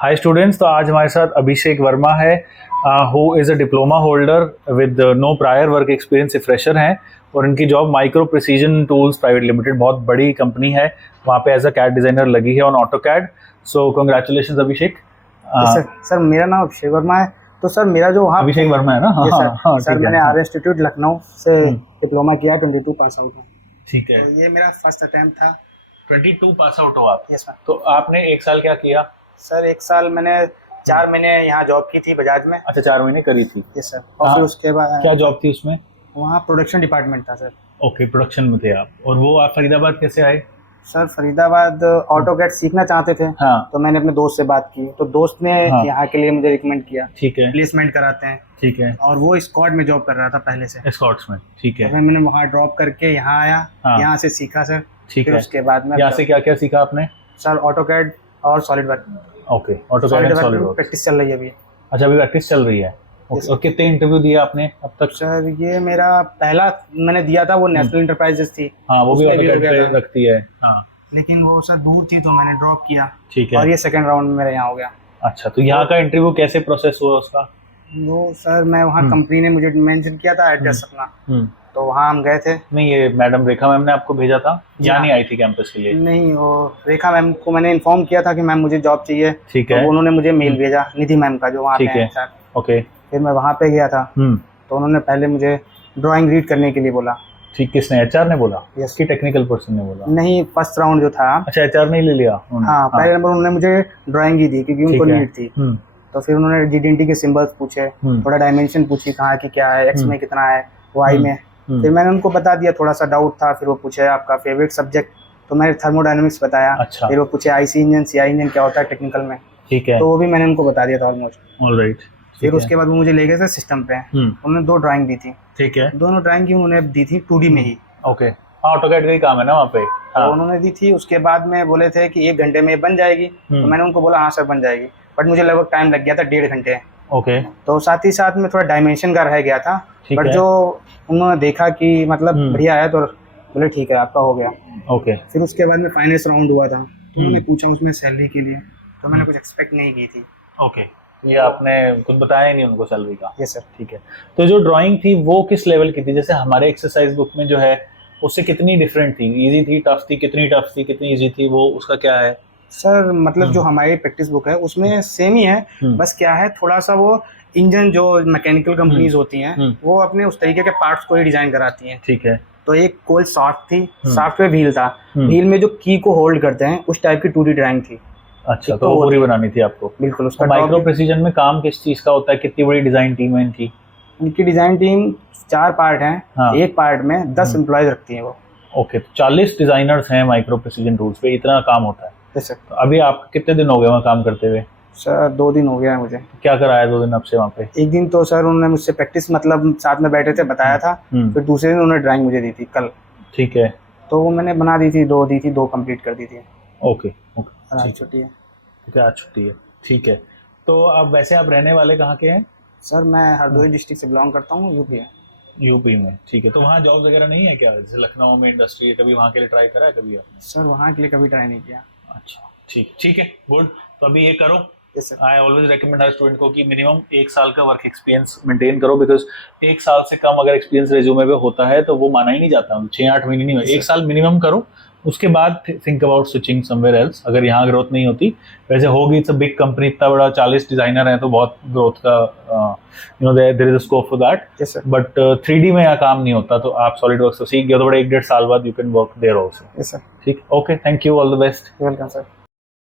Hi students, तो आज हमारे साथ अभिषेक वर्मा है who is a diploma holder with no prior work experience, fresher हैं और इनकी job micro precision tools private limited, बहुत बड़ी कंपनी है, वहाँ पे एज अ कैड डिज़ाइनर लगी है on AutoCAD. So congratulations Abhishek. Sir मेरा नाम अभिषेक वर्मा है। तो सर मेरा जो वहाँ अभिषेक वर्मा है ना? ये सर, हाँ, सर ठीक है। मैंने आर्य इंस्टीट्यूट लखनऊ से डिप्लोमा किया 22 पास आउट हूँ। ठीक है, तो ये मेरा फर्स्ट अटेम्प्ट था। 22 पास आउट हो आप? Yes sir. तो आपने एक साल क्या किया? सर एक साल मैंने 4 महीने यहाँ जॉब की थी बजाज में। अच्छा, 4 महीने करी थी। Yes sir. और फिर उसके बाद क्या जॉब थी उसमें? वहाँ प्रोडक्शन डिपार्टमेंट था सर। ओके, प्रोडक्शन में थे आप। और वो आप फरीदाबाद कैसे आए? सर फरीदाबाद ऑटो कैड सीखना चाहते थे। हाँ। तो मैंने अपने दोस्त से बात की, तो दोस्त ने हाँ। यहाँ के लिए मुझे रिकमेंड किया। ठीक है, प्लेसमेंट कराते हैं। ठीक है। और वो स्क्वाड में जॉब कर रहा था पहले से। एस्कॉर्ट्स में, ठीक है। तो मैंने वहाँ ड्रॉप करके यहाँ आया। हाँ। यहाँ से सीखा सर। ठीक फिर है। उसके बाद में यहाँ से क्या क्या सीखा आपने? सर ऑटो कैड और solid work. Okay, AutoCAD and solid work practice चल रही है अभी। अच्छा, अभी प्रैक्टिस चल रही है। ओके, और कितने इंटरव्यू दिए आपने अब तक? सर ये मेरा पहला मैंने दिया था, वो नेशनल इंटरप्राइजेस थी। हाँ, वो भी उसमें ऑटो भी हो कैड गया पे था। रखती है। हाँ, लेकिन वो सर दूर थी तो मैंने ड्रॉप किया। ठीक है। और ये सेकंड राउंड में मेरा यहाँ हो गया। अच्छा, तो यहाँ का इंटरव्यू कैसे प्रोसेस हुआ उसका? वो सर मैं वहाँ कंपनी ने मुझे मेंशन किया था एड्रेस अपना, तो वहाँ हम गए थे। नहीं, ये मैडम रेखा मैम ने आपको भेजा था? यहाँ नहीं आई थी कैंपस के लिए? नहीं, वो रेखा मैम को मैंने इन्फॉर्म किया था कि मैम मुझे जॉब चाहिए। ठीक तो है। उन्होंने मुझे मेल भेजा, निधि मैम का, जो वहाँ पे ठीक है। हैं सर। ओके। फिर मैं वहाँ पे गया था, तो उन्होंने पहले मुझे ड्राइंग रीड करने के लिए बोला। ठीक, किसने? एचआर ने बोला? यस। कि टेक्निकल पर्सन ने बोला? नहीं, फर्स्ट राउंड जो था। अच्छा, एचआर ने ही ले लिया उन्होंने? हाँ, पहले नंबर उन्होंने मुझे ड्राइंग ही दी क्योंकि उनको नीड थी। तो फिर उन्होंने जीडीएनटी के सिंबल्स पूछे, थोड़ा डायमेंशन पूछी, कहाँ की क्या है, एक्स में कितना है, वाई में। फिर मैंने उनको बता दिया, थोड़ा सा डाउट था। फिर वो पूछे आपका फेवरेट सब्जेक्ट, तो मैंने थर्मोडायनेमिक्स बताया। अच्छा। फिर वो पूछे आईसी इंजन, सीआई इंजन क्या होता है टेक्निकल में। ठीक है। तो वो भी मैंने उनको बता दिया था ऑलमोस्ट। ऑलराइट। फिर उसके बाद वो मुझे ले गए थे सिस्टम पे। उन्होंने 2 ड्राइंग दी थी। ठीक है। दोनों ड्राइंग की उन्होंने दी थी 2D में ही। ओके, हाँ, ऑटोकैड का ही काम है ना वहाँ पे। तो उन्होंने दी थी। उसके बाद में बोले थे कि 1 घंटे में बन जाएगी। तो मैंने उनको बोला हाँ सर बन जाएगी, बट मुझे लगभग टाइम लग गया था 1.5 घंटे। ओके। तो साथ ही साथ में थोड़ा डायमेंशन का रह गया था, बट है। जो उन्होंने देखा कि मतलब बढ़िया है, तो बोले ठीक है आपका हो गया। ओके। फिर उसके बाद में फाइनेंस राउंड हुआ था, तो उन्होंने पूछा उसमें सैलरी के लिए, तो मैंने कुछ एक्सपेक्ट नहीं की थी। ओके, ये आपने कुछ बताया ही नहीं उनको सैलरी का? Yes sir. ठीक है। तो जो ड्राइंग थी वो किस लेवल की थी? जैसे हमारे एक्सरसाइज बुक में जो है उससे कितनी डिफरेंट थी? इजी थी, टफ थी? कितनी टफ थी, कितनी इजी थी, वो उसका क्या है? सर मतलब जो हमारी प्रैक्टिस बुक है उसमें सेम ही है, बस क्या है थोड़ा सा वो इंजन जो मैकेनिकल कंपनीज होती हैं वो अपने उस तरीके के पार्ट्स को ही डिजाइन कराती हैं। ठीक है। तो एक कोल शाफ्ट थी, शाफ्ट पे व्हील था, व्हील में जो की को होल्ड करते हैं उस टाइप की 2D ड्राइंग थी। अच्छा, तो वो पूरी बनानी थी आपको? बिल्कुल। उसका माइक्रो प्रिसीजन में काम किस चीज का होता है? कितनी बड़ी डिजाइन टीम है इनकी? उनकी डिजाइन टीम 4 पार्ट हैं। हाँ। एक पार्ट में 10 एम्प्लॉयज रखती हैं वो। ओके, तो 40 डिजाइनर्स हैं माइक्रो प्रिसीजन टूल्स पे, इतना काम होता है? Yes sir. तो अभी आप कितने दिन हो गए वहाँ काम करते हुए? सर 2 दिन हो गया है मुझे। क्या कराया 2 दिन आपसे वहाँ पे? एक दिन तो सर उन्होंने मुझसे प्रैक्टिस मतलब साथ में बैठे थे बताया था। फिर दूसरे दिन उन्होंने ड्राइंग मुझे दी थी कल। ठीक है। तो वो मैंने बना दी थी, 2 दी थी, 2 कंप्लीट कर दी थी। ओके ओके, आज छुट्टी है। ठीक है, आज छुट्टी है। ठीक है। तो अब वैसे आप रहने वाले कहाँ के हैं? सर मैं हरदोई डिस्ट्रिक्ट से बिलोंग करता हूँ, यूपी है। यूपी में, ठीक है। तो वहाँ जॉब वगैरह नहीं है क्या? जैसे लखनऊ में इंडस्ट्री है, कभी वहाँ के लिए ट्राई करा है कभी आपने? सर वहाँ के लिए कभी ट्राई नहीं किया। अच्छा, ठीक है, गुड। तो अभी ये करो। Yes sir. I always recommend her student को कि मिनिमम 1 साल का वर्क एक्सपीरियंस मेंटेन करो, बिकॉज 1 साल से कम अगर एक्सपीरियंस रेज्यूमे पे होता है तो वो माना ही नहीं जाता। 6-8 महीने नहीं हुए, 1 साल मिनिमम करो। उसके बाद think about switching somewhere else, अगर यहाँ ग्रोथ नहीं होती। वैसे होगी, इट्स अ बिग कंपनी, इतना बड़ा 40 डिजाइनर हैं तो बहुत ग्रोथ का there is a scope for that. Yes sir. But 3D में यहाँ काम नहीं होता, तो आप सॉलिड वर्क्स सीख गए तो बड़े 1-1.5 साल बाद you can work there also. Yes sir. ठीक, okay, thank you, all the best. Welcome sir.